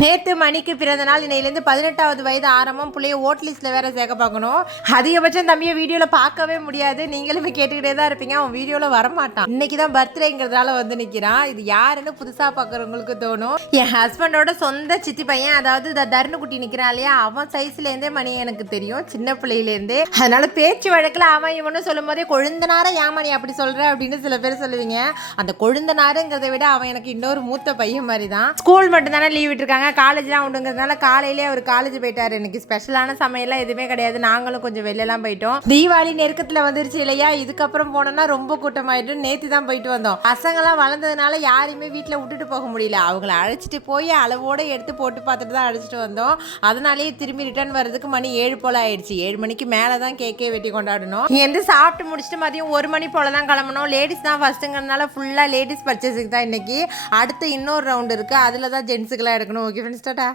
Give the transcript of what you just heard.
நேற்று மணிக்கு பிறந்த நாள் இன்னையிலேருந்து பதினெட்டாவது வயது ஆரம்பம். பிள்ளைய ஓட் வேற சேர்க்க பார்க்கணும். அதிகபட்சம் தம்பியை வீடியோவில் பார்க்கவே முடியாது. நீங்களும் கேட்டுக்கிட்டே தான் இருப்பீங்க. அவன் வீடியோவில் வரமாட்டான். இன்னைக்கு தான் பர்த்டேங்கிறதுனால வந்து நிற்கிறான் இது யாருன்னு புதுசாக பார்க்குறவங்களுக்கு தோணும். என் ஹஸ்பண்டோட சொந்த சித்தி பையன் அதாவது இந்த தர்ணுக்குட்டி நிற்கிறான் இல்லையா? அவன் சைஸ்லேருந்தே மணி எனக்கு தெரியும். சின்ன பிள்ளையிலேருந்தே. அதனால பேச்சு வழக்கில் அவன் இவனு சொல்லும் போதே கொழுந்தனார ஏமா நீ அப்படி சொல்கிற அப்படின்னு சில பேர் சொல்லுவீங்க. அந்த கொழுந்தனாருங்கிறத விட அவன் எனக்கு இன்னொரு மூத்த பையன் மாதிரி தான் ஸ்கூல் மட்டும் தானே லீவ் விட்டுருக்காங்க. காலேஜ்லாம் உண்டுங்கிறதுனால காலையிலே அவர் காலேஜ் போயிட்டார். இன்னைக்கு ஸ்பெஷலான சமையல்லாம் எதுவுமே கிடையாது. நாங்களும் கொஞ்சம் வெளிலலாம் போயிட்டோம். தீபாவளி நெருக்கத்தில் வந்துருச்சு இல்லையா? இதுக்கப்புறம் போனோம்னா ரொம்ப கூட்டமாயிட்டு நேற்று தான் போயிட்டு வந்தோம். பசங்களாம் வளர்ந்ததுனால யாரையுமே வீட்டில் விட்டுட்டு போக முடியல. அவங்கள அழைச்சிட்டு போய் அளவோடு எடுத்து போட்டு பார்த்துட்டு தான் அழைச்சிட்டு வந்தோம். அதனாலேயே திரும்பி ரிட்டர்ன் வர்றதுக்கு மணி ஏழு போல் ஆயிடுச்சு. ஏழு மணிக்கு மேலே தான் கேக்கே வெட்டி கொண்டாடணும். இங்கேருந்து சாப்பிட்டு முடிச்சுட்டு மதியம் ஒரு மணி போல தான் கிளம்பணும். லேடிஸ் தான் ஃபஸ்ட்டுங்கிறதுனால ஃபுல்லாக லேடிஸ் பர்ச்சேஸுக்கு தான் இன்னைக்கு. அடுத்து இன்னொரு ரவுண்ட் இருக்குது அதில் தான் ஜென்ஸுக்கெல்லாம் எடுக்கணும். നോക്കി ഫ്രണ്ട്സ് ടാ